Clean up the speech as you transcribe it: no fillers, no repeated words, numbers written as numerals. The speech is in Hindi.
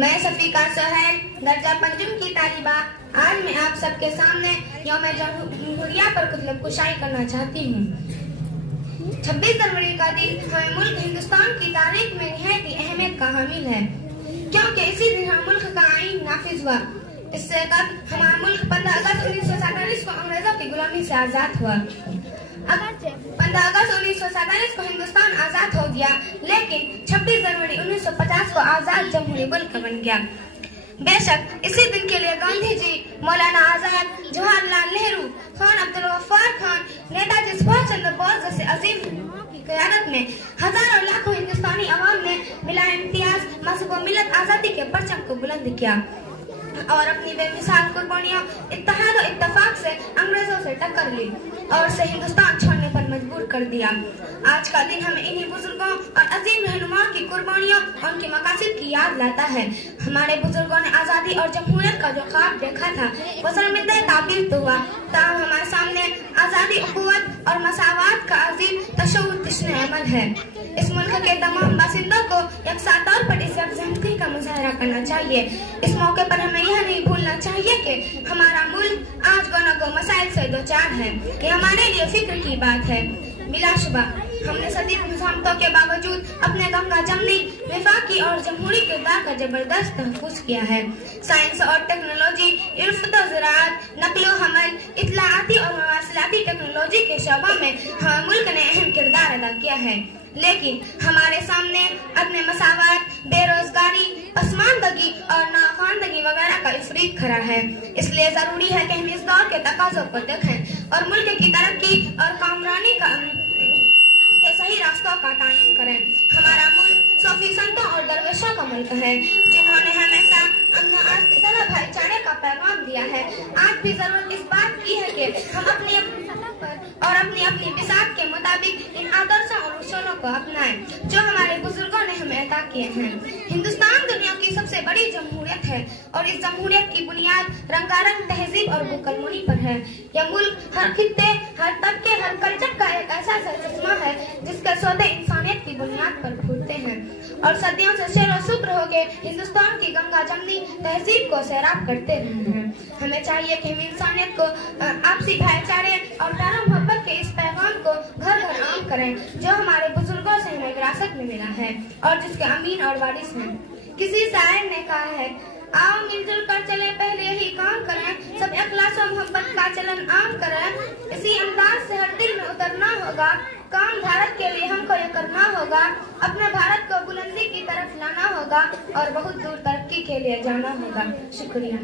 मैं सफीका सोहेल दर्जा पंचम की तालिबा आज मैं आप सबके सामने यौम जमहूरिया पर कुछ लबकुशाई करना चाहती हूँ। 26 जनवरी का दिन हमें मुल्क हिंदुस्तान की तारीख में निहायत ही अहमियत का हामिल है, क्योंकि इसी दिन हम मुल्क का आईन नाफिज हुआ। इससे कब हमारा मुल्क 15 अगस्त 1947 को अंग्रेजों की गुलामी से आजाद हुआ। 15 अगस्त 1947 को हिंदुस्तान आजाद हो गया, लेकिन 26 जनवरी 1950 को आजाद जमहूरी मुल्क बन गया। बेशक इसी दिन के लिए गांधी जी, मौलाना आजाद, जवाहरलाल नेहरू, खान अब्दुल गफ्फार खान, नेताजी सुभाष चंद्र बोस जैसे अजीम की क़यादत में हजारों लाखों हिंदुस्तानी अवाम ने बिला इम्तियाज मज़हब व मिल्लत आजादी के परचम को बुलंद किया और अपनी बेमिसाल कुर्बानियां इत्तेहाद और इत्तेफाक से अंग्रेजों से टक्कर ली और उसे हिंदुस्तान छोड़ने पर मजबूर कर दिया। आज का दिन हमें इन्हीं बुजुर्गों और अजीम रहनुमाओं की कुर्बानियों और उनके मकासद की याद लाता है। हमारे बुजुर्गों ने आजादी और जमहूरियत का जो ख्वाब देखा था वो शर्मिंदा ताबीर तो हुआ, ताहम हमारे सामने आजादी, उक़ुव्वत और मसावात का अजीम तशव्वुर तश्ने अमल है। इस मुल्क के तमाम बासिंदों को यकसा तौर पर इस यकजहती का मुजाहरा करना चाहिए। इस मौके पर हमें यह नहीं भूलना चाहिए कि हमारा मुल्क आज गो मसाइल से दो चार है। ये हमारे लिए फिक्र की बात है। बिलाशुबा हमने सदी मुज़ाहमतों के बावजूद अपने गंगा जमनी, वफाकी और जमहूरी किरदार का जबरदस्त तहफ़्फ़ुज़ किया है। साइंस और टेक्नोलॉजी, इर्फ़त और ज़राअत, नक़्ल व हमल, इत्तलाआती और मवासिलाती टेक्नोलॉजी के शोबों में हमारे मुल्क ने अहम किरदार अदा किया है, लेकिन हमारे सामने अपने मसावात, बेरोजगारी, पसमानदगी और नाखानदगी वगैरह का इफरीत खड़ा है। इसलिए जरूरी है कि हम इस दौर के तकाज़ों को देखें और मुल्क की तरक्की और कामरानी के सही रास्तों का तायीन करें। हमारा मुल्क सूफी संतों और दरवेशों का मुल्क है, जिन्होंने हमेशा अमन की तरह भाईचारे का पैगाम दिया है। आज भी जरूरत इस बात की है कि हम अपनी सतह पर और अपनी बिसात के मुताबिक इन आदर्शों और उसूलों को अपनाएं जो हमारे बुजुर्गों ने हमें अता किए हैं। हिंदुस्तान दुनिया की सबसे बड़ी जमहूरियत है और इस जमहूरियत की बुनियाद रंगारंग तहजीब और बुकलमुनी पर है। यह मुल्क हर खित्ते, हर तबके, हर कल्चर का एक ऐसा सरचश्मा है जिसके सौदे इंसानियत की बुनियाद पर फूटते हैं और सदियों से शेर और शुक्र हो के हिंदुस्तान की गंगा जमनी तहजीब को सैराब करते रहे हैं। हमें चाहिए कि हम इंसानियत को आपसी भाईचारे और प्यार मोहब्बत के इस पैगाम को घर घर आम करें जो हमारे बुजुर्गों से हमें विरासत में मिला है और जिसके अमीन और वारिस हैं। किसी शायर ने कहा है, आओ मिलजुल कर चले पहले ही काम करें, सब इखलास और मोहब्बत का चलन आम करें। इसी अंदाज से हर दिल में उतरना होगा, काम भारत के लिए हमको ये करना होगा, अपने भारत को बुलंदी की तरफ लाना होगा और बहुत दूर तरक्की के लिए जाना होगा। शुक्रिया।